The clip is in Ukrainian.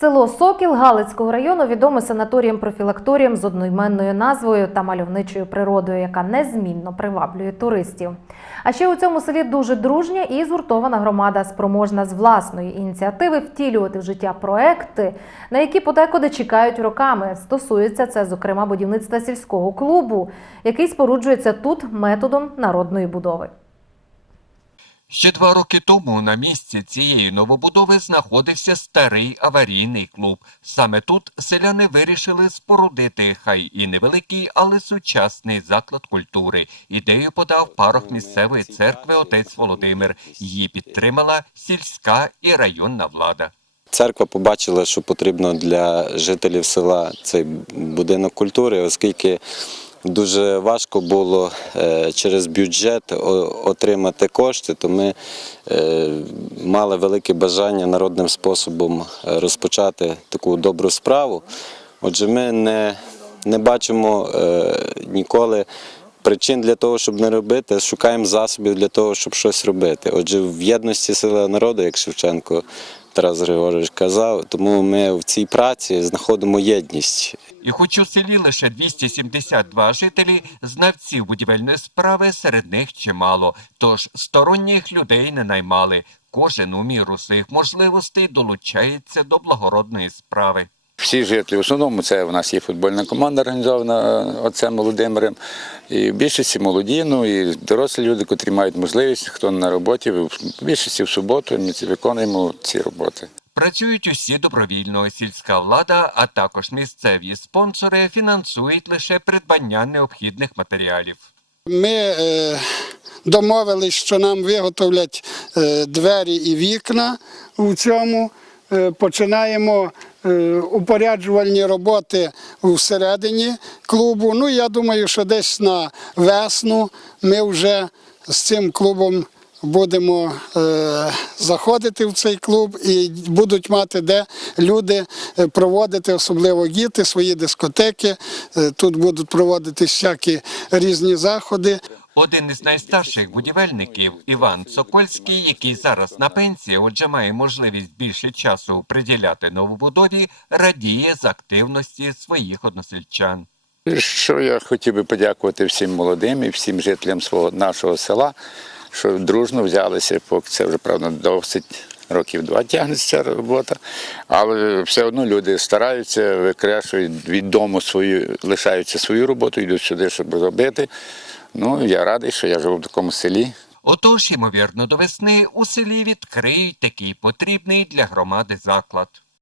Село Сокіл Галицького району відоме санаторієм-профілакторієм з одноіменною назвою та мальовничою природою, яка незмінно приваблює туристів. А ще у цьому селі дуже дружня і згуртована громада, спроможна з власної ініціативи втілювати в життя проекти, на які подекуди чекають роками. Стосується це, зокрема, будівництва сільського клубу, який споруджується тут методом народної будови. Ще два роки тому на місці цієї новобудови знаходився старий аварійний клуб. Саме тут селяни вирішили спорудити хай і невеликий, але сучасний заклад культури. Ідею подав парох місцевої церкви отець Володимир. Її підтримала сільська і районна влада. Церква побачила, що потрібно для жителів села цей будинок культури, оскільки дуже важко було е, через бюджет отримати кошти, то ми е, мали велике бажання народним способом е, розпочати таку добру справу. Отже, ми не, не бачимо ніколи. Причин для того, щоб не робити, шукаємо засобів для того, щоб щось робити. Отже, в єдності сили народу, як Шевченко Тарас Григорович казав, тому ми в цій праці знаходимо єдність. І хоч у селі лише 272 жителі, знавців будівельної справи серед них чимало, тож сторонніх людей не наймали. Кожен у міру своїх можливостей долучається до благородної справи. Всі жителі, в основному це в нас є футбольна команда організована е, отцем Володимирем. І в більшості молоді, ну і дорослі люди, котрі мають можливість, хто на роботі, в більшості в суботу ми виконуємо ці роботи. Працюють усі добровільно. Сільська влада, а також місцеві спонсори фінансують лише придбання необхідних матеріалів. Ми е, домовились, що нам виготовлять е, двері і вікна у цьому. Е, починаємо упоряджувальні роботи всередині клубу. Ну, я думаю, що десь на весну ми вже з цим клубом будемо е, заходити в цей клуб і будуть мати де люди е, проводити, особливо діти, свої дискотеки. Е, тут будуть проводити всякі різні заходи. Один із найстарших будівельників Іван Сокольський, який зараз на пенсії, отже має можливість більше часу приділяти новобудові, радіє з активності своїх односельчан. Що я хотів би подякувати всім молодим і всім жителям свого нашого села, що дружно взялися, поки це вже правда досить років два тягнеться робота. Але все одно люди стараються, викрешують від дому свою, лишаються свою роботу, йдуть сюди, щоб робити. Ну, я радий, що я живу в такому селі. Отож, ймовірно, до весни у селі відкриють такий потрібний для громади заклад.